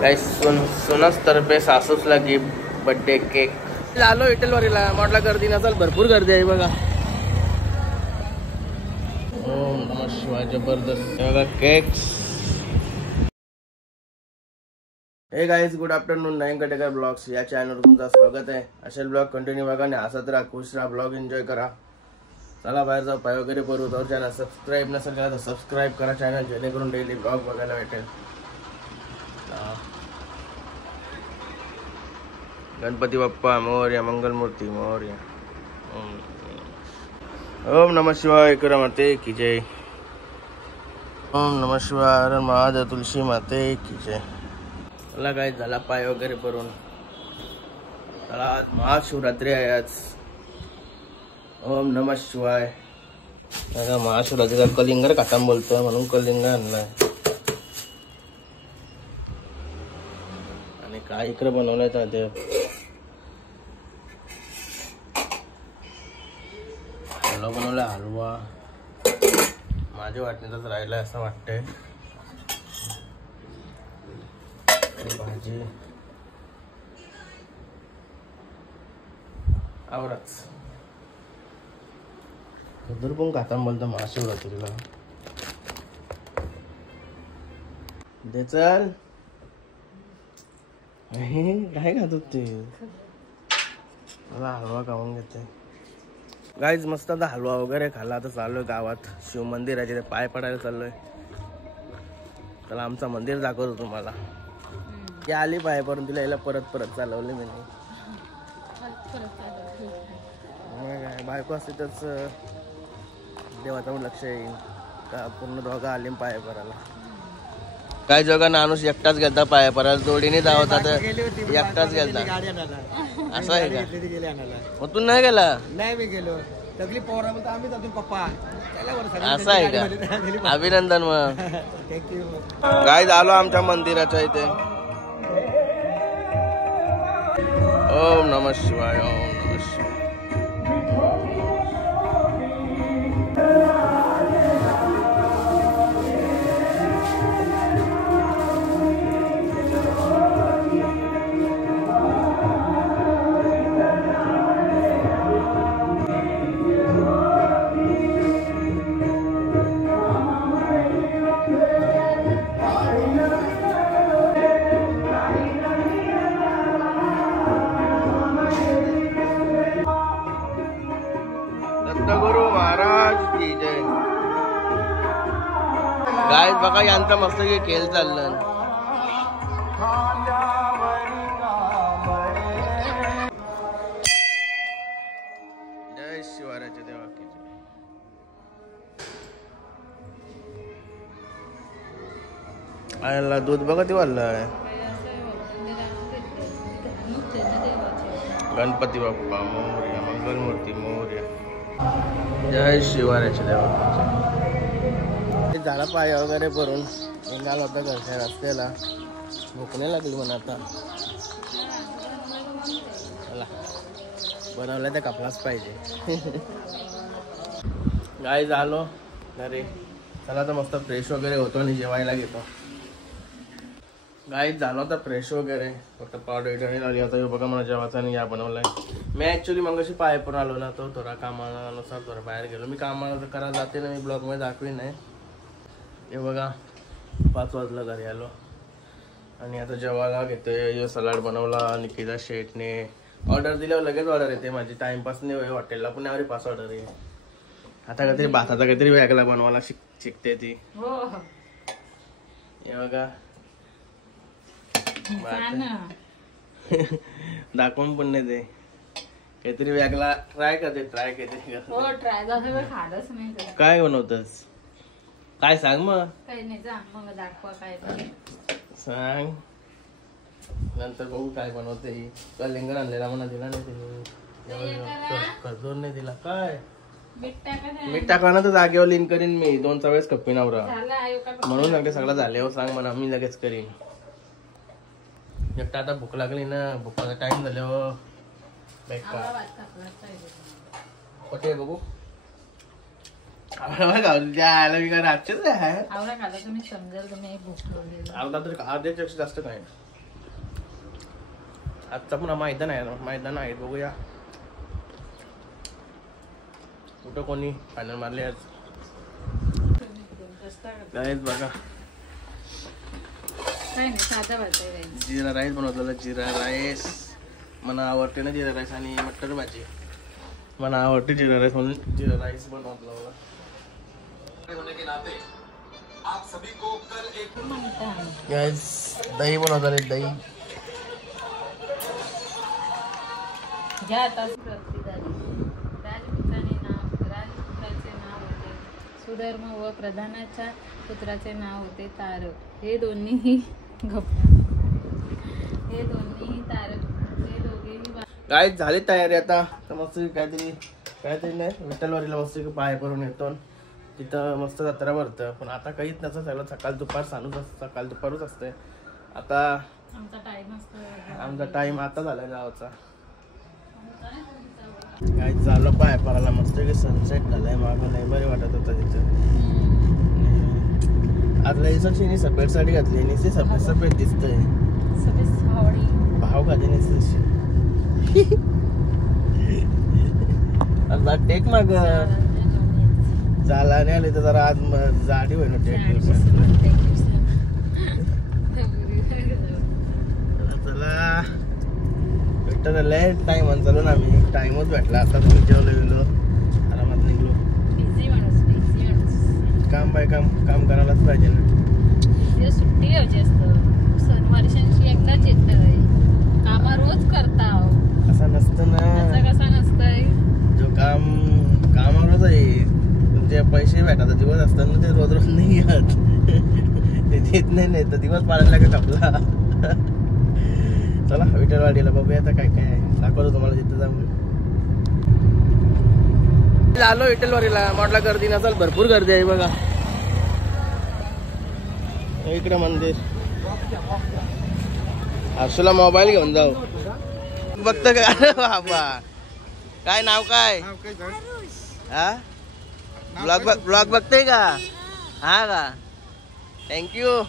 काही सोनस तर्फे सासूसला gift birthday cake आलो विठ्ठलवारीला. म्हटलं गर्दी नसेल, भरपूर गर्दी आहे बघा. ओम नमः शिवाय. जबरदस्त बघा केक्स. हे गाईज, गुड आफ्टरनून. नयन कटेकर ब्लॉग्स या चॅनलवर तुमचं स्वागत आहे. असे ब्लॉग कंटिन्यू बघा आणि हसत राहा, खुश राहा, ब्लॉग एन्जॉय करा. चला बाहेर जाऊ, पाय वगैरे करू. तर चॅनल सबस्क्राईब नसेल केला तर सबस्क्राईब करा चॅनल, जेणेकरून डेली ब्लॉग बघायला भेटेल. गणपती बाप्पा मोरया, मंगलमूर्ती मोरया. ओम नमः शिवाय. एकरा माते की जय. ओम नमः शिवाय. हर महादेव. तुलसी माते की जय. चला काय झाला पाय वगैरे भरून. चला आज महाशिवरात्री आहे आज. ओम नमः शिवाय. महाशिवरात्रीला कलिंगर काटाम बोलतोय म्हणून कलिंग आणलाय. आणि काय इकडे बनवलंय तर ते हलवा बनवलाय. हलवा माझ्या वाटणीतच राहिलाय असं वाटतंय. भाजी आवरच. खजूर पण काटाम बोलतो महाशिवरात्रीला. दे चल. काय खात होते? मला हलवा खाऊन घेते. गाईज मस्त आता हलवा वगैरे खाल्ला. आता चाललोय गावात शिव मंदिर आहे तिथे पाय पडायला चाललोय. त्याला आमचं मंदिर दाखवतो तुम्हाला. ती आली पाय पडून, तिला यायला परत परत चालवले मी. काय बायको असते त्याच देवाचा लक्ष येईल का पूर्ण दोघा आली पाय पडायला. काय जगा नानुस एकटाच गेलता पाय पडायला. जोडीने जावं तर एकटाच गेलता. असं आहे का? मग तू नाही गेला? नाही मी गेलो. सगळी पोरा बोलतो आम्ही जातो पप्पा. असं आहे का? अभिनंदन. मग थँक्यू. काय झालो आमच्या मंदिराच्या इथे. ओम नमः शिवाय. ओम नमः शिवाय. गुरु महाराज की जय. गाय बघा यांचा मस्त खेळ चाललं. जय शिवाराच्या देवा की जय. आयला दूध बघा ते वाढलंय. गणपती बाप्पा मोरया, मंगलमूर्ती मोरया. जय शिवाराच्या देवा. झाला पाय वगैरे भरून निघाला होता घरच्या रस्त्याला. भूक नाही लागली म्हणा. आता बनवलं तर कापलाच पाहिजे. गाय झालो अरे चला तर मस्त फ्रेश वगैरे होतो आणि जेवायला घेतो. गाईत झालं होतं फ्रेश वगैरे. फक्त पावडर आली होता. बघा मला जेवायचा आणि या बनवलाय. मी ॲक्च्युली मगाशी पाय पण आलो ना, तो थोडा कामानुसार थोडा बाहेर गेलो. मी कामाला करायला जाते ना, मी ब्लॉगमध्ये दाखवी नाही. हे बघा 5 वाजला घरी आलो आणि आता जेवायला घेतोय. सलाड बनवला निकिता शेटने. ऑर्डर दिल्यावर लगेच ऑर्डर येते माझी. टाइमपास नाही हॉटेलला पुण्यावर 5 ऑर्डर आहे. आता काहीतरी भाताचा काहीतरी वेगळा बनवायला शिकते ती. हे बघा दाखवून पण नाही ते. काहीतरी वेगळा ट्राय करते. काय बनवतस? काय सांग मग. सांग नंतर बघू काय बनवते. कलिंगड आणलेला म्हणा. दिला नाही तिने. खजूर नाही दिला. काय मीठ टाकणार तर जागेवर लीन करीन मी. 2 वेळेस कप्पी नवरा म्हणून लागले. सगळं झाल्यावर सांग म्हणा, मी लगेच करीन. एकटा आता भूक लागली ना. भूकाचा टाइम झाल्यावर कुठे बघू. आवडा मी काय रातचेच आहे. आवडा खाला तुम्ही समजेल. तुम्ही भूक आवडा तर अर्ध्यापेक्षा जास्त काय. आजचा पुन्हा मैदान आहे ना, मैदान आहे बघूया कुठं कोणी फायनल मारले आज. गाईज बघा जिरा राईस बनवलेला. जिरा राईस मला आवडते ना, जिरा राईस आणि मटर भाजी मला आवडते. जिरा राईस म्हणून जिरा राईस बनवला. गाईज दही बनवताले. दही सुधर्म व प्रधानाच्या पुत्राचे नाव होते तारक. हे दोन्हीही काय झाली तयारी आता. तर मस्त काहीतरी नाही विठ्ठलवाडीला मस्त पाय करून येतो. तिथं मस्त जत्रा भरतं. पण आता काहीच नसतं, सगळं सकाळ दुपार सकाळ दुपारच असते. आता आमचा टाइम आता झाला जावाचा. काय झालं पाय पराला मस्त की सनसेट झालाय. मागं नाही बरे वाटत होता तिथं. आता इसाची सफेद साडी घातली आणि सफेद दिसतंय. भाव खाते आता टेक माग झाला नाही आले तर जरा आज जाडी होईल टेक. चला भेटत लय टाइम चालू ना. आम्ही टाइमच भेटला. आता तुम्ही जेवलो आरामात निघलो. काम बाय काम करायलाच पाहिजे ना. सुट्टी घ्यायची असतं. सण वर्षांशी एकदाच येत कामा रोज करता. असं नसतं ना. कसा नसतंय जो कामावरच आहे. तुमचे पैसे भेटायचा दिवस असतात ना, ते रोज रोज नाही येत. ते देत नाही तर दिवस पाडायला का कापला. चला विठ्ठलवाडीला बघूया आता काय काय दाखवतो तुम्हाला तिथं जाऊन. आलो विठ्ठलवाडीला. म्हटलं गर्दी नसेल, भरपूर गर्दी आहे बघा. इकडे मंदिर. हर्षूला मोबाईल घेऊन जाऊ बघत का बाबा. काय नाव काय हा ब्लॉग बघते का. हा का थँक्यू.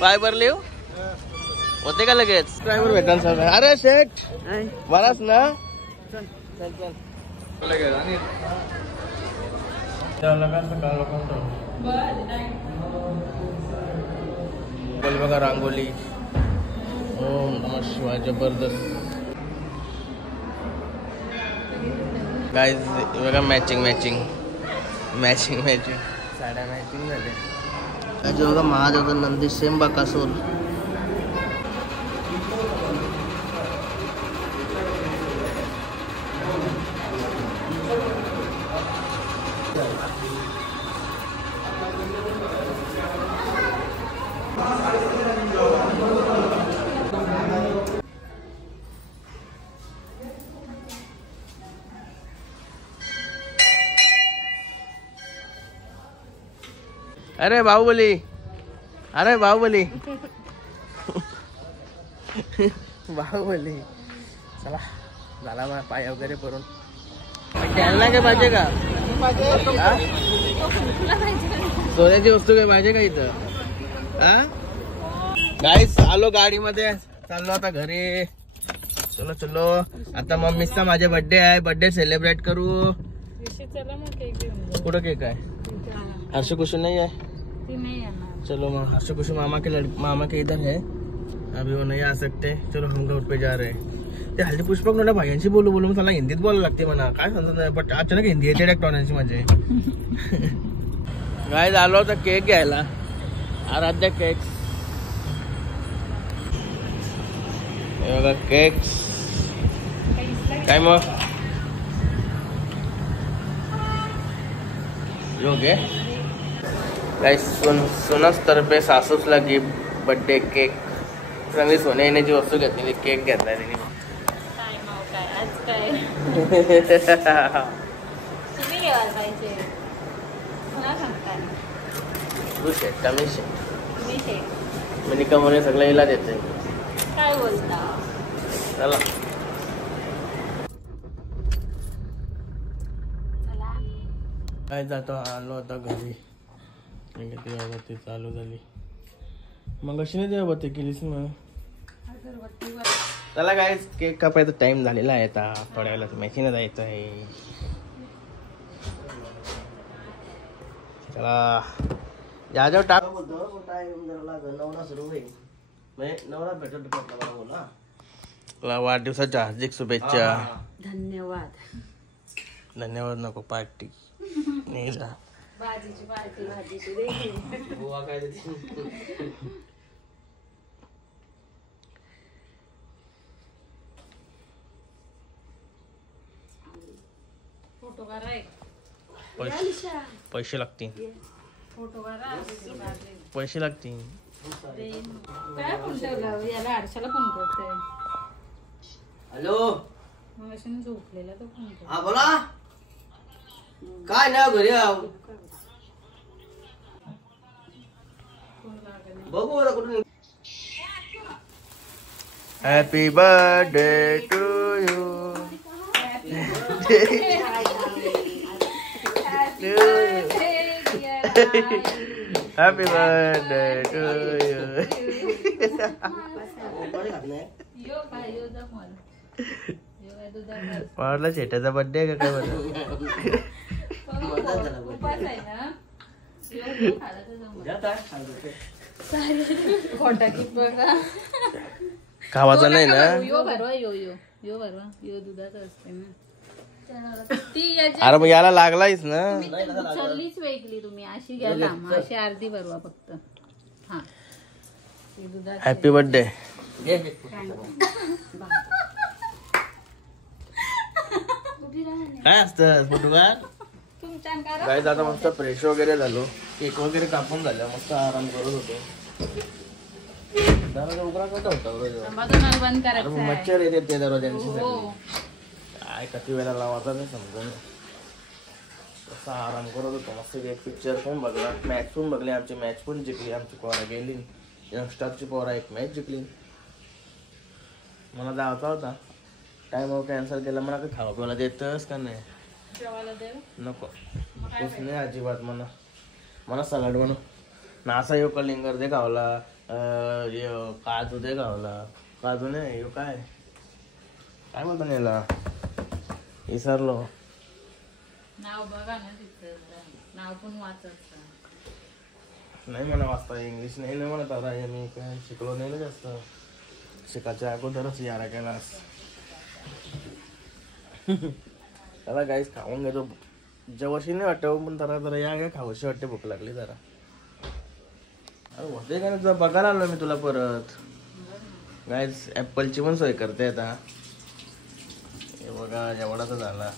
पाय भरले होते का लगेच. ड्रायव्हर भेटा सर. अरे शेठ बराच ना. चल बोल बघा रांगोली. ओम नमः शिवाय. जबरदस्त गाईज बघा. मॅचिंग साड्या मॅचिंग झाल्या. बघा महादेव नंदी सेम बकासूर. अरे बाहुबली. बाहुबली. चला झाला मग पाय वगैरे करून. त्यांना काय पाहिजे का. सोन्याची वस्तू काय पाहिजे का इथं. गाईस आलो गाडीमध्ये. चाललो आता घरी. चलो आता मम्मीचा माझा बर्थडे आहे. बर्थडे सेलिब्रेट करू. कुठं केक आहे. हर्षू कुशू नहीं है. चलो हर्षू कुशू मामा के इधर है. अभी वो नहीं आ सकते. चलो हम घर पे जा रहे हैं. ते हल्दी पुष्पक नोटा भाईंशी बोलू मग मला हिंदीत बोलायला लागते म्हणा. काय समजत पण अचानक हिंदी येते इलेक्ट्रॉनिक्स मध्ये. काय झालं होतं केक घ्यायला. आराध्या केक्स. बघा केक्स. काय मग योगे काय सोनस तर्फे सासूसला गिफ्ट बर्थडे केक. चांगली सोन्या येण्याची वस्तू घेतलेली. केक घेतलाय त्यांनी. मी कमवणे सगळं हिला देते. काय बोलता. चला काय जातो. आलो आता घरी. ती चालू झाली. मग अशी नाही देवा ते केलीस मग. अगरबत्ती चला काय केक कापायचा टाइम झालेला आहे आता. थोड्या वेळात मॅचिंग जायचं आहे. चला याच्यावर टाक बोलतो टाइम जरा लागेल. नवरा सुरू होईल म्हणजे नवरा भेटत मला बोला. तुला वाढदिवसाच्या हार्दिक शुभेच्छा. धन्यवाद. धन्यवाद नको पार्टी नाही जा. भाजीची पार्टी भाजीची दे. गोवा काय देते. फोटो काढा एक. पैसे लागतील. फोटो काढा. पैसे लागतील. काय फोन ठेवला याला आरशाला फोन करतोय. हॅलो मग अशी झोपलेला तो फोन करतो. हा बोला. काय नाही घरी बघू आता कुठून. Happy birthday to you. Happy birthday to you. वाटलं शेटाचा बर्थडे का काय खावाचा नाही ना. यो भरवा यो भरवा यो दुधाचा असते ना. अरे मग याला लागलायच ना. उचललीच वेगळी तुम्ही अशी घ्याला अशी अर्धी भरवा फक्त. हा हॅपी बर्थडे. काय असतं फोटोकार. काय आता मस्त फ्रेश वगैरे झालो. केक वगैरे कापून झालं. मस्त आराम करत होतो. उघडा कसा होता बंद करायचं. मच्छर येते ते दरवाज्यांची. काय किती वेळा लावायचा नाही समजून. कसा आराम करत होतो. मस्त एक पिक्चर पण बघला. मॅच पण बघली. आमची मॅच पण जिंकली. आमची पोरा गेली. यंगस्टरची पोरा एक मॅच जिंकली. मला जायचा होता. टाइम कॅन्सल केला. मला काही खावा पिवायला देतच का नाही. नको तूच नाही अजिबात. मला सलाड बनव. नासा यो कलिंगर दे गावला. काजू दे गावला. काजू नाही यो काय काय बोलतो याला विसरलो. नाव बघा ना तिथं. नाव पण वाचत नाही मला वाचता इंग्लिश नाही ना म्हणत. आता मी काय शिकलो नाही ना जास्त. शिकायच्या अगोदरच यारा केलास. त्याला काहीच खाऊन घेतो. जेवशी नाही वाटत पण जरा जरा या काय खावशी वाटते. भूक लागली जरा. अरे होते का नाही बघायला आलो मी तुला परत. गाईस ऍपलची पण सोय करते आता. हे बघा जेवढा तर झाला.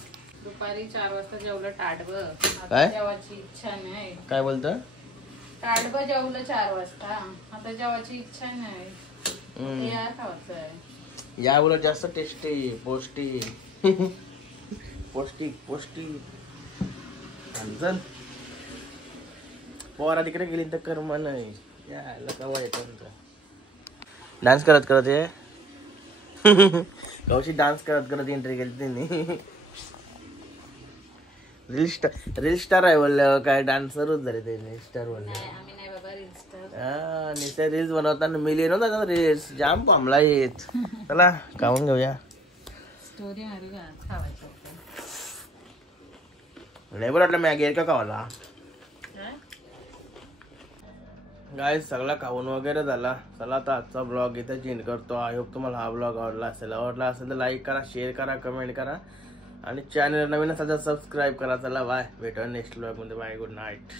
दुपारी 4 वाजता जेवलं टाटबं. काय? जेवायची इच्छा नाही. काय बोलतं. टाटबं जेवलं 4 वाजता. आता जेवायची इच्छा नाही. यार खावायचं आहे. या उलट जास्त टेस्टी पौष्टिक पौष्टिक पौष्टिक. चल पोरा तिकडे गेली तर कर्म नाही. यायला कवा येतो डान्स करत करत ये. कवशी डान्स करत करत एंट्री केली त्यांनी. रील स्टार आहे बोलल्यावर काय डान्सरच झाले ते. रील स्टार बोलले रील्स बनवताना मिलियन होता रील्स. जाम पामला येत. चला खाऊन घेऊया. स्टोरी मारू का खावायचं. नाही बरं वाटलं मॅगी का खावाला. गाय सगळा खाऊन वगैरे झाला. चला आता आजचा ब्लॉग इथे चेंज करतो. आय होप तुम्हाला हा ब्लॉग आवडला असेल. आवडला असेल तर लाईक करा, शेअर करा, कमेंट करा आणि चॅनल नवीन असेल तर सबस्क्राईब करा. चला बाय. भेटूया नेक्स्ट ब्लॉग मध्ये. बाय. Good night.